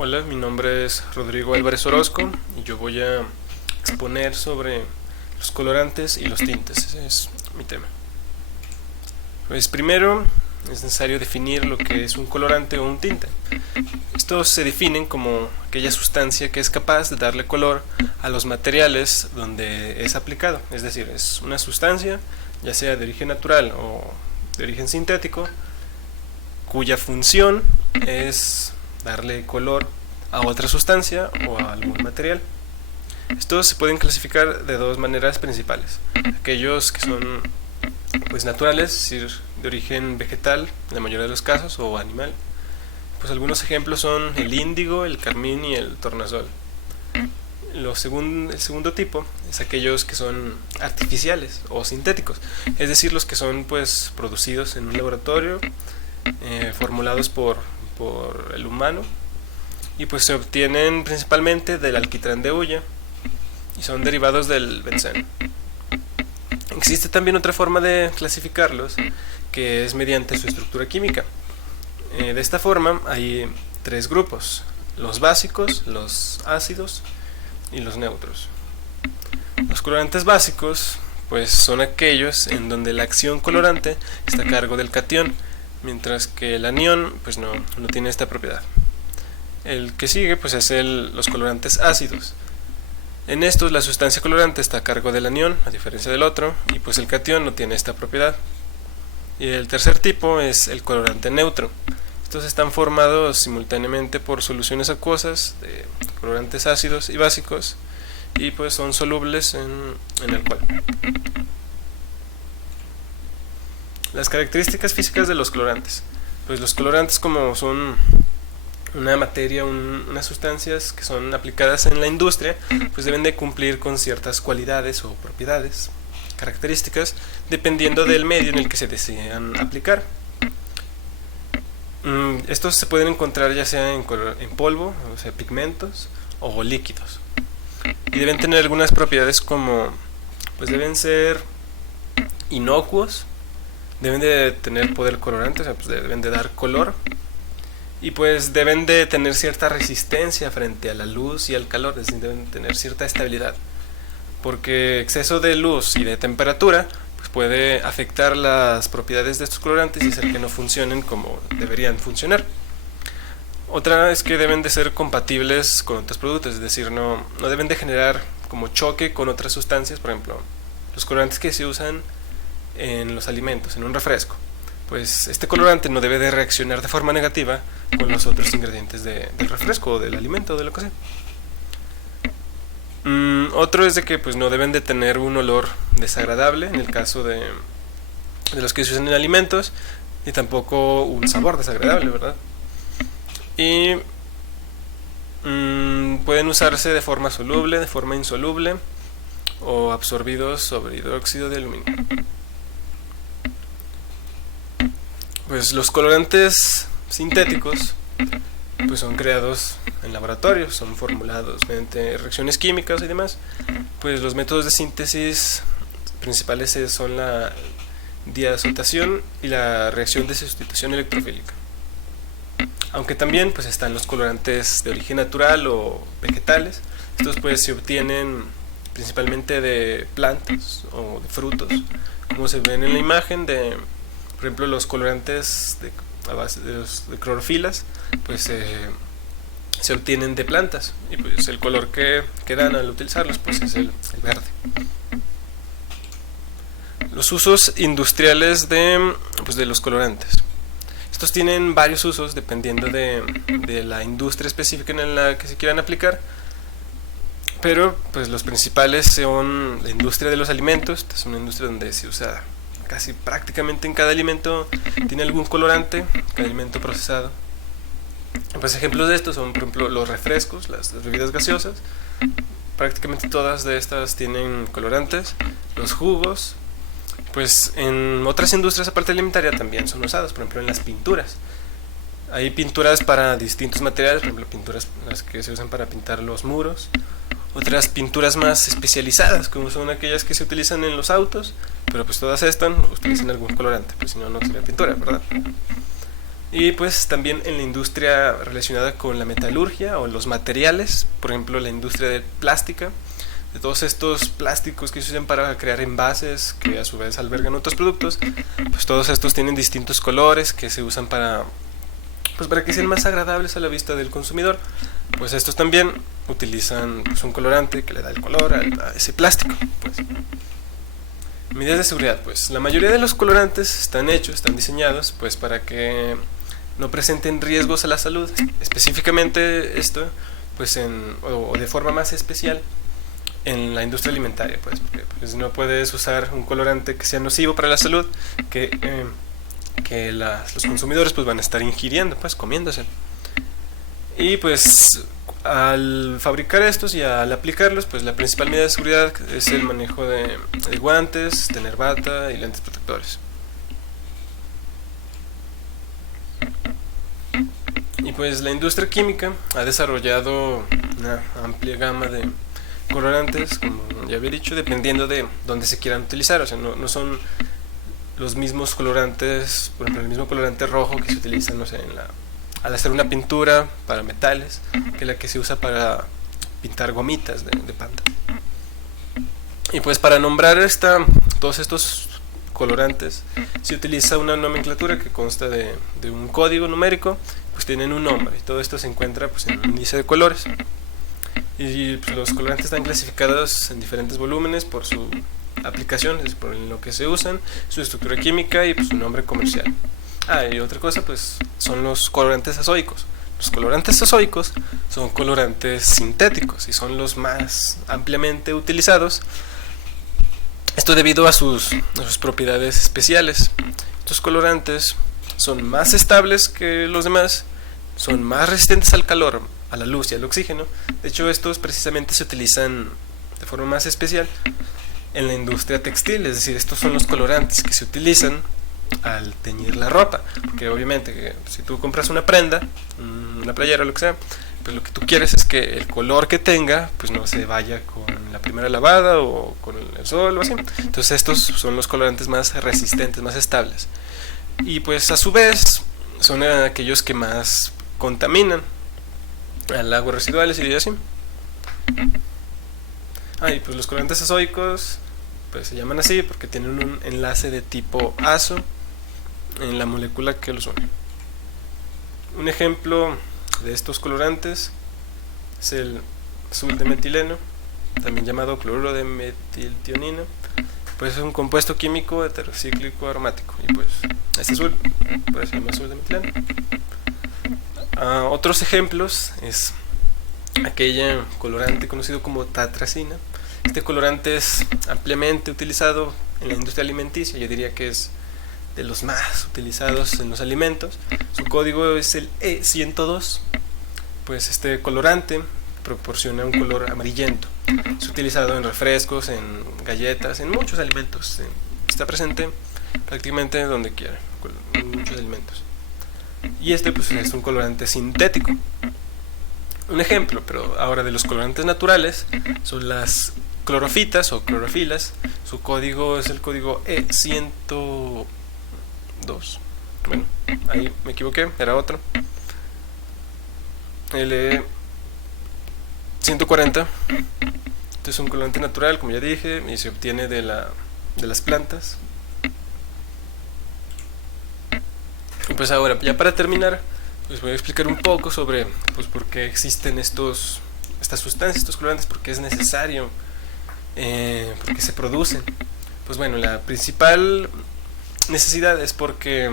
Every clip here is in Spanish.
Hola, mi nombre es Rodrigo Álvarez Orozco y yo voy a exponer sobre los colorantes y los tintes. Ese es mi tema. Pues primero es necesario definir lo que es un colorante o un tinte. Estos se definen como aquella sustancia que es capaz de darle color a los materiales donde es aplicado. Es decir, es una sustancia, ya sea de origen natural o de origen sintético, cuya función es darle color a otra sustancia o a algún material. Estos se pueden clasificar de dos maneras principales: aquellos que son pues naturales, es decir, de origen vegetal en la mayoría de los casos, o animal. Pues algunos ejemplos son el índigo, el carmín y el tornasol. El segundo tipo es aquellos que son artificiales o sintéticos, es decir, los que son pues producidos en un laboratorio, formulados por el humano, y pues se obtienen principalmente del alquitrán de hulla y son derivados del benceno. Existe también otra forma de clasificarlos, que es mediante su estructura química. De esta forma hay tres grupos: los básicos, los ácidos y los neutros. Los colorantes básicos pues son aquellos en donde la acción colorante está a cargo del catión, mientras que el anión pues no tiene esta propiedad. El que sigue pues es los colorantes ácidos. En estos la sustancia colorante está a cargo del anión, a diferencia del otro, y pues el catión no tiene esta propiedad. Y el tercer tipo es el colorante neutro. Estos están formados simultáneamente por soluciones acuosas de colorantes ácidos y básicos, y pues son solubles en alcohol. Las características físicas de los colorantes. Pues los colorantes, como son una materia, unas sustancias que son aplicadas en la industria, pues deben de cumplir con ciertas cualidades o propiedades, características, dependiendo del medio en el que se desean aplicar. Estos se pueden encontrar ya sea en polvo, o sea, pigmentos, o líquidos. Y deben tener algunas propiedades como, pues deben ser inocuos, deben de tener poder colorante, o sea, pues deben de dar color, y pues deben de tener cierta resistencia frente a la luz y al calor, es decir, deben tener cierta estabilidad, porque exceso de luz y de temperatura pues puede afectar las propiedades de estos colorantes y hacer que no funcionen como deberían funcionar. Otra es que deben de ser compatibles con otros productos, es decir, no deben de generar como choque con otras sustancias. Por ejemplo, los colorantes que se usan en los alimentos, en un refresco, pues este colorante no debe de reaccionar de forma negativa con los otros ingredientes del refresco o del alimento o de lo que sea. Otro es de que pues no deben de tener un olor desagradable en el caso de los que se usan en alimentos, y tampoco un sabor desagradable, ¿verdad? Y pueden usarse de forma soluble, de forma insoluble, o absorbidos sobre hidróxido de aluminio. Pues los colorantes sintéticos pues son creados en laboratorio, son formulados mediante reacciones químicas y demás. Pues los métodos de síntesis principales son la diazotación y la reacción de sustitución electrofílica. Aunque también pues están los colorantes de origen natural o vegetales. Estos pues se obtienen principalmente de plantas o de frutos, como se ven en la imagen de, por ejemplo, los colorantes a base de clorofilas, pues se obtienen de plantas, y pues el color que dan al utilizarlos pues es el verde. Los usos industriales de los colorantes. Estos tienen varios usos dependiendo de la industria específica en la que se quieran aplicar, pero pues los principales son la industria de los alimentos. Esta es una industria donde se usa casi prácticamente en cada alimento, tiene algún colorante, cada alimento procesado. Pues ejemplos de estos son, por ejemplo, los refrescos, las bebidas gaseosas, prácticamente todas de estas tienen colorantes. Los jugos, pues en otras industrias aparte alimentaria también son usadas, por ejemplo en las pinturas. Hay pinturas para distintos materiales, por ejemplo pinturas las que se usan para pintar los muros, otras pinturas más especializadas, como son aquellas que se utilizan en los autos, pero pues todas estas utilizan algún colorante, pues si no, no sería pintura, ¿verdad? Y pues también en la industria relacionada con la metalurgia o los materiales, por ejemplo la industria de plástica, de todos estos plásticos que se usan para crear envases que a su vez albergan otros productos, pues todos estos tienen distintos colores que se usan para que sean más agradables a la vista del consumidor. Pues estos también utilizan pues un colorante que le da el color a ese plástico. Pues. Medidas de seguridad, pues la mayoría de los colorantes están diseñados pues para que no presenten riesgos a la salud. Específicamente esto, pues o de forma más especial en la industria alimentaria, pues, porque pues, no puedes usar un colorante que sea nocivo para la salud, que los consumidores pues van a estar ingiriendo, pues comiéndose. Y pues al fabricar estos y al aplicarlos, pues la principal medida de seguridad es el manejo de guantes, tener bata y lentes protectores. Y pues la industria química ha desarrollado una amplia gama de colorantes, como ya había dicho, dependiendo de dónde se quieran utilizar. O sea, no son los mismos colorantes, por ejemplo, el mismo colorante rojo que se utiliza, no sé, al hacer una pintura para metales, que la que se usa para pintar gomitas de Panda. Y pues para nombrar todos estos colorantes se utiliza una nomenclatura que consta de un código numérico, pues tienen un nombre, y todo esto se encuentra pues en un índice de colores. Y pues, los colorantes están clasificados en diferentes volúmenes por su aplicación, es por lo que se usan, su estructura química y pues su nombre comercial. Y otra cosa pues son los colorantes azoicos. Los colorantes azoicos son colorantes sintéticos y son los más ampliamente utilizados. Esto debido a sus propiedades especiales. Estos colorantes son más estables que los demás, son más resistentes al calor, a la luz y al oxígeno. De hecho, estos precisamente se utilizan de forma más especial en la industria textil, es decir, estos son los colorantes que se utilizan al teñir la ropa, porque obviamente si tú compras una prenda, una playera o lo que sea, pues lo que tú quieres es que el color que tenga pues no se vaya con la primera lavada o con el sol o así. Entonces estos son los colorantes más resistentes, más estables, y pues a su vez son aquellos que más contaminan al agua residuales y así. Y pues los colorantes azoicos pues se llaman así porque tienen un enlace de tipo azo en la molécula que los une. Un ejemplo de estos colorantes es el azul de metileno, también llamado cloruro de metiltionina. Pues es un compuesto químico heterocíclico aromático, y pues este azul pues se llama azul de metileno. Otros ejemplos es aquella colorante conocido como tatracina. Este colorante es ampliamente utilizado en la industria alimenticia, yo diría que es de los más utilizados en los alimentos. Su código es el E102. Pues este colorante proporciona un color amarillento. Es utilizado en refrescos, en galletas, en muchos alimentos. Está presente prácticamente donde quiera, en muchos alimentos. Y este pues es un colorante sintético. Un ejemplo, pero ahora de los colorantes naturales, son las clorofitas o clorofilas. Su código es el código E102. Bueno, ahí me equivoqué, era otro. El E140. Este es un colorante natural, como ya dije, y se obtiene de las plantas. Y pues ahora, ya para terminar, pues voy a explicar un poco sobre pues por qué existen estas sustancias, estos colorantes, por qué es necesario, por qué se producen. Pues bueno, la principal necesidad es porque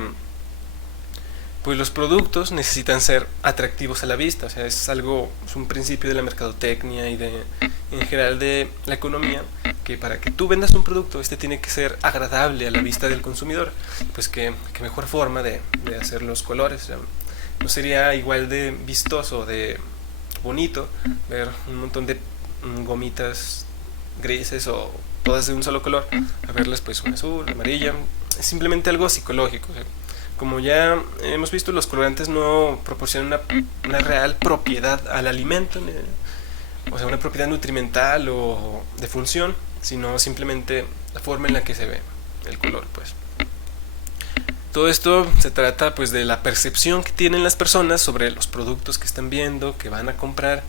pues los productos necesitan ser atractivos a la vista. O sea, es un principio de la mercadotecnia y en general de la economía, que para que tú vendas un producto, este tiene que ser agradable a la vista del consumidor. Pues qué mejor forma de hacer los colores. O sea, no sería igual de vistoso, de bonito ver un montón de gomitas grises o todas de un solo color, a verlas pues un azul, amarilla. Es simplemente algo psicológico. O sea, como ya hemos visto, los colorantes no proporcionan una real propiedad al alimento, o sea, una propiedad nutrimental o de función, sino simplemente la forma en la que se ve el color, pues. Todo esto se trata pues de la percepción que tienen las personas sobre los productos que están viendo, que van a comprar.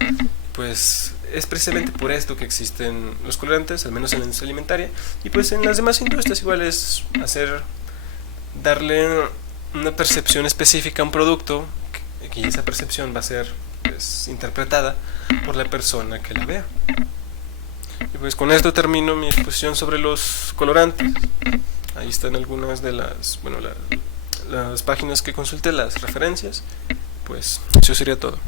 Pues es precisamente por esto que existen los colorantes, al menos en la industria alimentaria, y pues en las demás industrias igual es darle una percepción específica a un producto, y esa percepción va a ser pues interpretada por la persona que la vea. Y pues con esto termino mi exposición sobre los colorantes. Ahí están algunas de las páginas que consulté, las referencias. Pues eso sería todo.